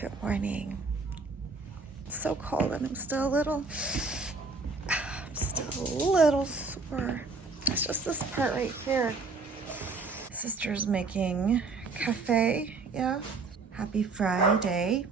Good morning. It's so cold and I'm still a little sore. It's just this part right here. Sister's making cafe, yeah. Happy Friday.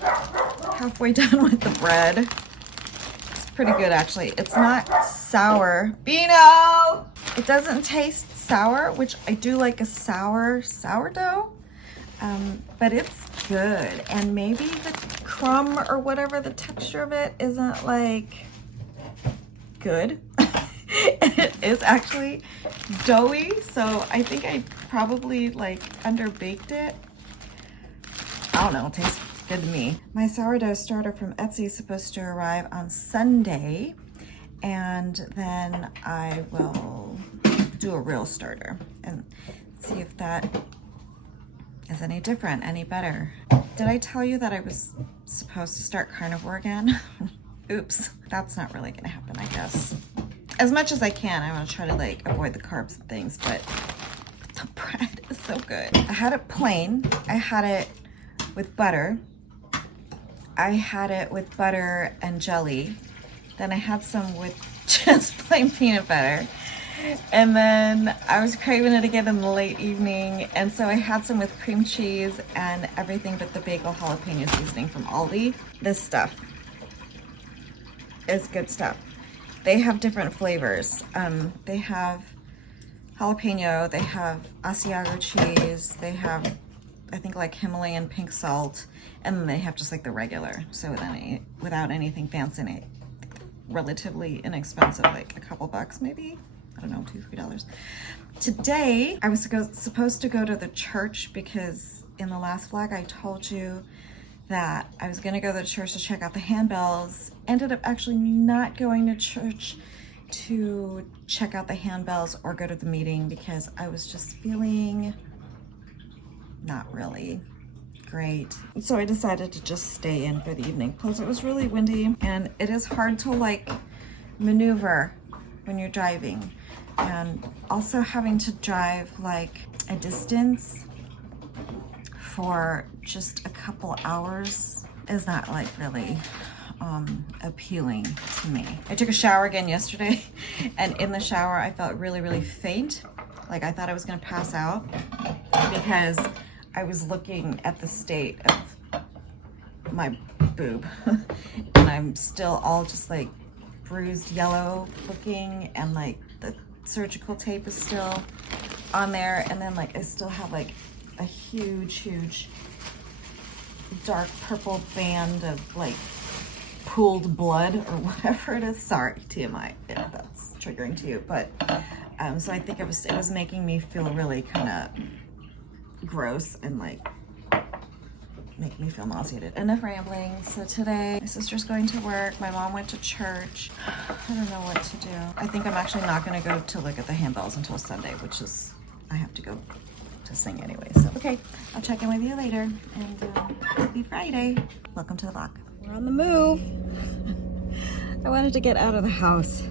Halfway done with the bread. It's pretty good actually. It's not sour. Bino! It doesn't taste sour, which I do like a sourdough. But it's good. And maybe the crumb or whatever, the texture of it isn't like good. It is actually doughy, so I think I probably like underbaked it. I don't know, it tastes good to me. My sourdough starter from Etsy is supposed to arrive on Sunday, and then I will do a real starter and see if that is any different, any better. Did I tell you that I was supposed to start carnivore again? Oops, that's not really gonna happen, I guess. As much as I can, I'm gonna try to like avoid the carbs and things, but the bread is so good. I had it plain, I had it with butter. I had it with butter and jelly. Then I had some with just plain peanut butter. And then I was craving it again in the late evening. And so I had some with cream cheese and everything but the bagel jalapeno seasoning from Aldi. This stuff is good stuff. They have different flavors. They have jalapeno, they have Asiago cheese, they have, I think, like Himalayan pink salt, and then they have just like the regular. So then without anything fancy in it, relatively inexpensive, like a couple bucks maybe. I don't know, $2-3. Today, I was supposed to go to the church because in the last vlog I told you that I was gonna go to the church to check out the handbells. Ended up actually not going to church to check out the handbells or go to the meeting because I was just feeling not really great. So I decided to just stay in for the evening. Plus it was really windy and it is hard to like maneuver when you're driving. And also having to drive like a distance for just a couple hours is not like really appealing to me. I took a shower again yesterday and in the shower I felt really faint. Like I thought I was gonna pass out because I was looking at the state of my boob and I'm still all just like bruised yellow looking and like the surgical tape is still on there, and then like I still have like a huge dark purple band of like pooled blood or whatever it is. Sorry, TMI, if that's triggering to you, but so I think it was making me feel really kind of gross and like make me feel nauseated. Enough rambling. So today my sister's going to work, my mom went to church. I don't know what to do. I think I'm actually not going to go to look at the handbells until Sunday, which is I have to go to sing anyway. So okay, I'll check in with you later, and happy Friday. Welcome to the vlog. We're on the move. I wanted to get out of the house.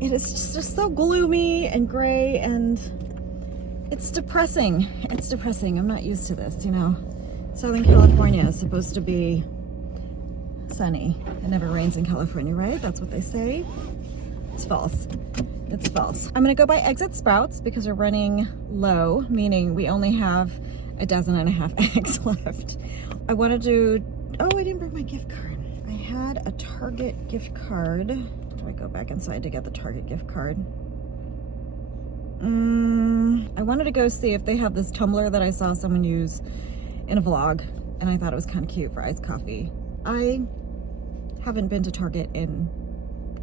It is just so gloomy and gray and it's depressing. It's depressing. I'm not used to this, you know. Southern California is supposed to be sunny. It never rains in California, right? That's what they say. It's false. It's false. I'm gonna go buy eggs at Sprouts because we're running low, meaning we only have 1.5 dozen eggs left. I wanted to, oh, I didn't bring my gift card. I had a Target gift card. Do I go back inside to get the Target gift card? I wanted to go see if they have this tumbler that I saw someone use in a vlog, and I thought it was kind of cute for iced coffee. I haven't been to Target in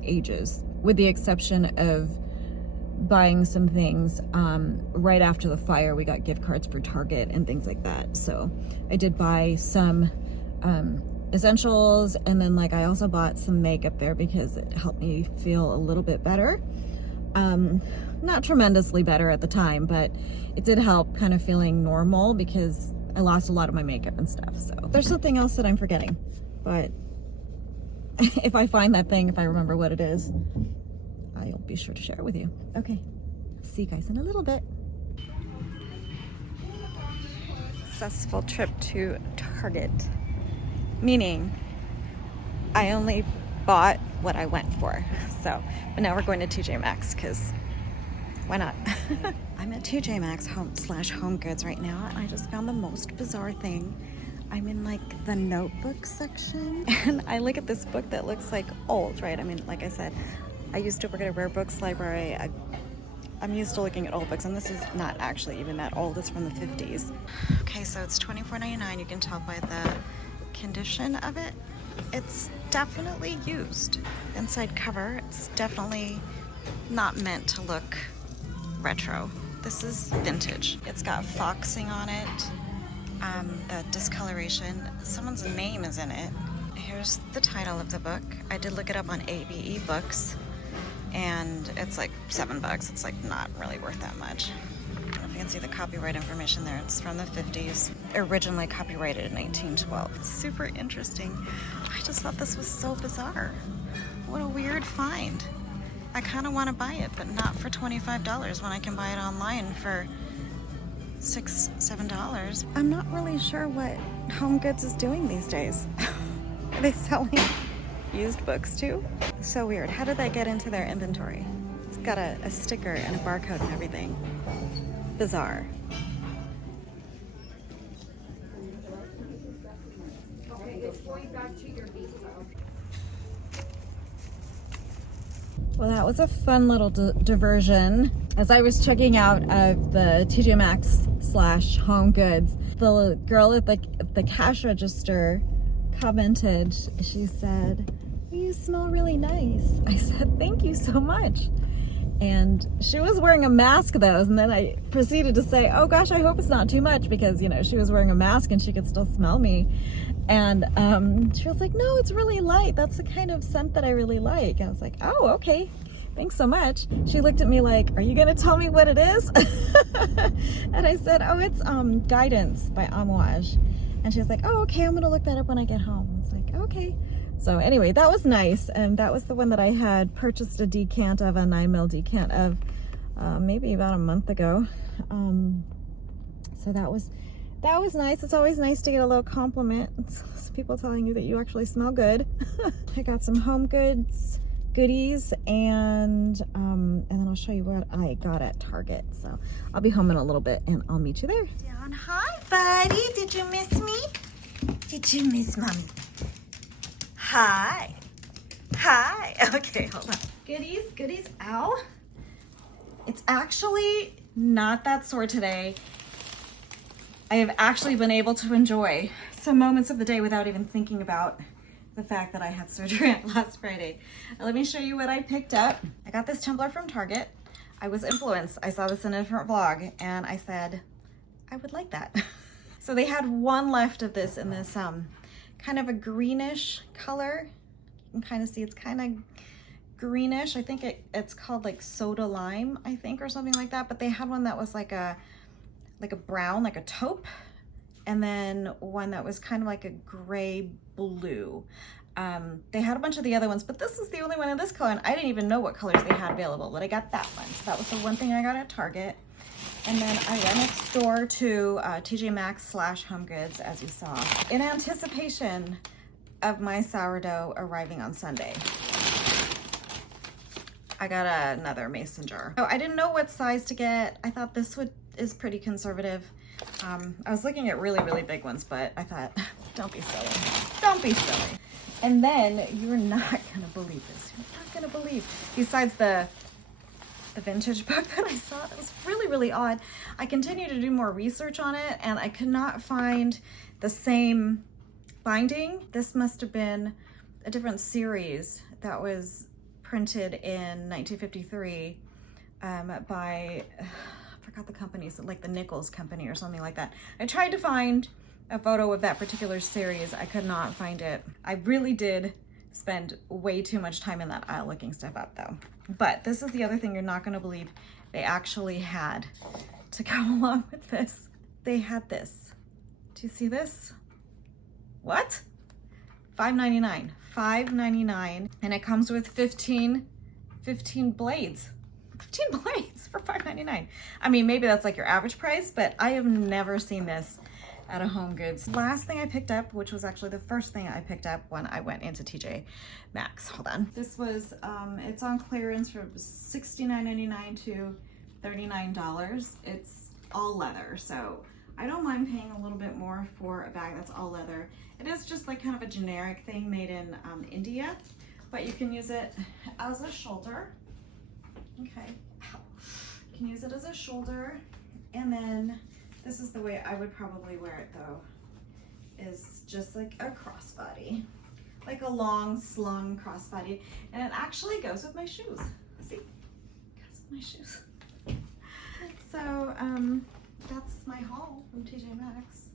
ages, with the exception of buying some things right after the fire. We got gift cards for Target and things like that. So I did buy some essentials, and then like I also bought some makeup there because it helped me feel a little bit better. Not tremendously better at the time, but it did help kind of feeling normal because I lost a lot of my makeup and stuff. So there's something else that I'm forgetting, but if I find that thing, if I remember what it is, I'll be sure to share it with you. Okay, see you guys in a little bit. successful trip to Target, meaning I only bought what I went for. So, but now we're going to TJ Maxx because why not? I'm at TJ Maxx home goods right now, and I just found the most bizarre thing. I'm in like the notebook section, and I look at this book that looks like old, right? I mean, like I said, I used to work at a rare books library. I'm used to looking at old books, and this is not actually even that old. It's from the 50s. Okay, so it's $24.99. You can tell by the condition of it. It's definitely used. Inside cover, it's definitely not meant to look retro. This is vintage. It's got foxing on it, the discoloration. Someone's name is in it. Here's the title of the book. I did look it up on ABE Books, and it's like $7. It's like not really worth that much. I don't know if you can see the copyright information there. It's from the 50s, originally copyrighted in 1912. Super interesting. I just thought this was so bizarre. What a weird find. I kind of want to buy it, but not for $25 when I can buy it online for $6, $7. I'm not really sure what Home Goods is doing these days. Are they selling used books too? So weird. How did that get into their inventory? It's got a sticker and a barcode and everything. Bizarre. Well, that was a fun little diversion. As I was checking out of the TJ Maxx / Home Goods, the girl at the cash register commented, she said, "You smell really nice." I said, "Thank you so much." And she was wearing a mask though, and then I proceeded to say, "Oh gosh, I hope it's not too much," because you know she was wearing a mask and she could still smell me. And she was like, "No, it's really light. That's the kind of scent that I really like." And I was like, "Oh, okay. Thanks so much." She looked at me like, "Are you gonna tell me what it is?" And I said, "Oh, it's Guidance by Amouage." And she was like, "Oh, okay, I'm gonna look that up when I get home." I was like, "Okay." So anyway, that was nice, and that was the one that I had purchased a decant of, a 9mm decant of, maybe about a month ago. So that was nice. It's always nice to get a little compliment. It's people telling you that you actually smell good. I got some Home Goods goodies, and then I'll show you what I got at Target. So I'll be home in a little bit, and I'll meet you there. Down. Hi, buddy. Did you miss me? Did you miss mommy? Hi. Hi. Okay, hold on. Goodies. Ow. It's actually not that sore today. I have actually been able to enjoy some moments of the day without even thinking about the fact that I had surgery last Friday. Now, let me show you what I picked up. I got this tumbler from Target. I was influenced. I saw this in a different vlog, and I said, I would like that. So they had one left of this in this kind of a greenish color. You can kind of see it's kind of greenish. I think it's called like soda lime, I think, or something like that. But they had one that was like a brown, like a taupe, and then one that was kind of like a gray blue. They had a bunch of the other ones, but this is the only one in this color, and I didn't even know what colors they had available, but I got that one. So that was the one thing I got at Target. And then I went next door to TJ Maxx / Home Goods, as you saw, in anticipation of my sourdough arriving on Sunday. I got another mason jar. Oh, I didn't know what size to get. I thought this is pretty conservative. I was looking at really, really big ones, but I thought, don't be silly. Don't be silly. And then you're not gonna believe this. You're not gonna believe. Besides the vintage book that I saw, that was really, really odd. I continued to do more research on it, and I could not find the same binding. This must have been a different series that was printed in 1953 by, I forgot the company, so like the Nichols Company or something like that. I tried to find a photo of that particular series. I could not find it. I really did spend way too much time in that aisle looking stuff up though. But this is the other thing you're not gonna believe they actually had to go along with this. They had this. Do you see this? What? $5.99. $5.99, and it comes with 15 blades. 15 blades for $5.99. I mean, maybe that's like your average price, but I have never seen this at a Home Goods. Last thing I picked up, which was actually the first thing I picked up when I went into TJ Maxx. Hold on. This was, it's on clearance from $69.99 to $39. It's all leather, so I don't mind paying a little bit more for a bag that's all leather. It is just like kind of a generic thing made in India, but you can use it as a shoulder. Okay, you can use it as a shoulder, and then this is the way I would probably wear it though, is just like a crossbody, like a long slung crossbody, and it actually goes with my shoes. See, it goes with my shoes. So that's my haul from TJ Maxx.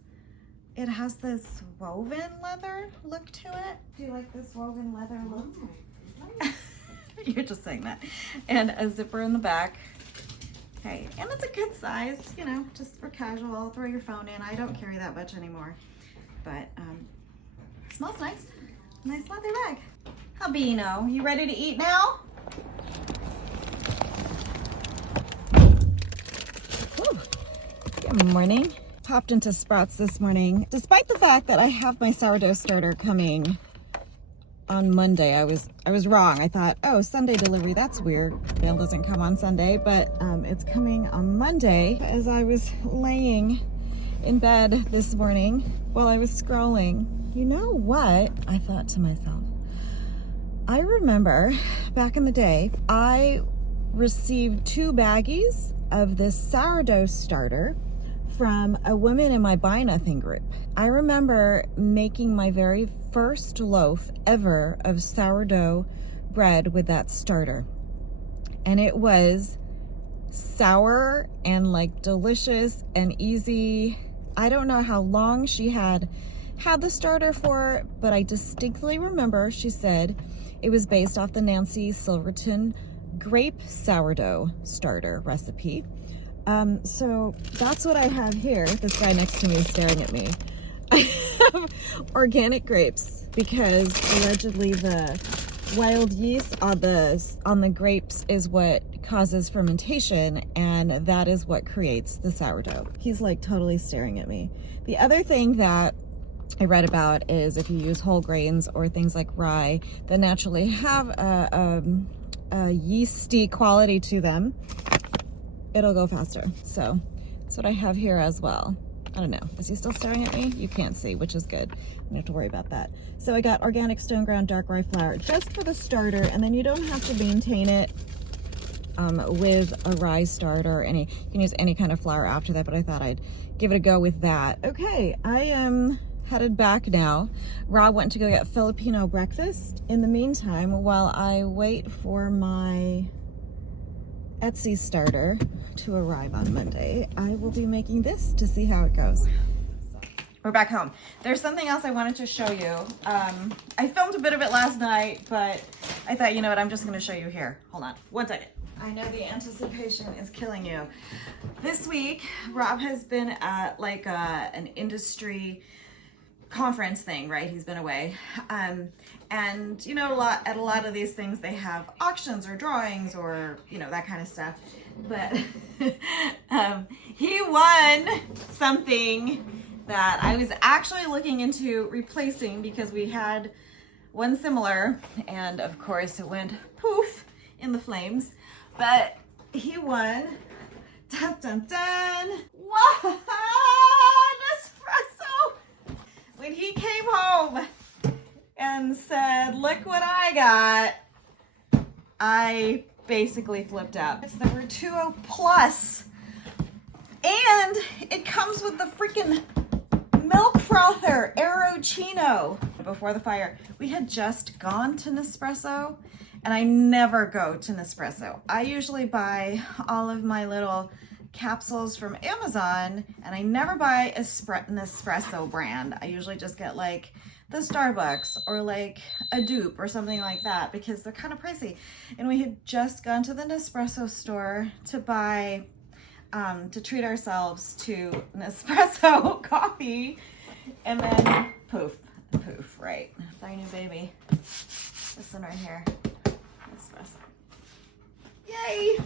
It has this woven leather look to it. Do you like this woven leather look? You're just saying that. And a zipper in the back. Okay, and it's a good size, you know, just for casual. Throw your phone in. I don't carry that much anymore, but it smells nice. Nice leather bag. Hubino, you ready to eat now? Whew. Good morning. Popped into Sprouts this morning. Despite the fact that I have my sourdough starter coming on Monday, I was wrong. I thought, oh, Sunday delivery, that's weird. Mail doesn't come on Sunday, but it's coming on Monday. As I was laying in bed this morning while I was scrolling, you know what? I thought to myself, I remember back in the day, I received 2 baggies of this sourdough starter from a woman in my Buy Nothing group. I remember making my very first loaf ever of sourdough bread with that starter. And it was sour and like delicious and easy. I don't know how long she had the starter for, but I distinctly remember she said it was based off the Nancy Silverton Grape Sourdough Starter recipe. So that's what I have here. This guy next to me is staring at me. I have organic grapes because allegedly the wild yeast on the grapes is what causes fermentation, and that is what creates the sourdough. He's like totally staring at me. The other thing that I read about is if you use whole grains or things like rye that naturally have a yeasty quality to them, it'll go faster. So that's what I have here as well. I don't know. Is he still staring at me? You can't see, which is good. I don't have to worry about that. So I got organic stone ground dark rye flour just for the starter, and then you don't have to maintain it with a rye starter. You can use any kind of flour after that, but I thought I'd give it a go with that. Okay, I am headed back now. Rob went to go get Filipino breakfast. In the meantime, while I wait for my Etsy starter to arrive on Monday, I will be making this to see how it goes. We're back home. There's something else I wanted to show you. I filmed a bit of it last night, but I thought, you know what, I'm just going to show you here. Hold on, 1 second. I know the anticipation is killing you. This week, Rob has been at like an industry conference thing, right? He's been away. And you know, at a lot of these things, they have auctions or drawings or, you know, that kind of stuff. But he won something that I was actually looking into replacing because we had one similar, and of course it went poof in the flames. But he won, dun dun dun, what? Espresso! When he came home and said, look what I got, I basically flipped out. It's the Vertuo Plus, and it comes with the freaking milk frother, Aerochino. Before the fire, we had just gone to Nespresso, and I never go to Nespresso. I usually buy all of my little capsules from Amazon, and I never buy a Nespresso brand. I usually just get like the Starbucks or like a dupe or something like that because they're kind of pricey. And we had just gone to the Nespresso store to buy, to treat ourselves to Nespresso coffee, and then poof, right? That's our new baby. This one right here, Nespresso. Yay!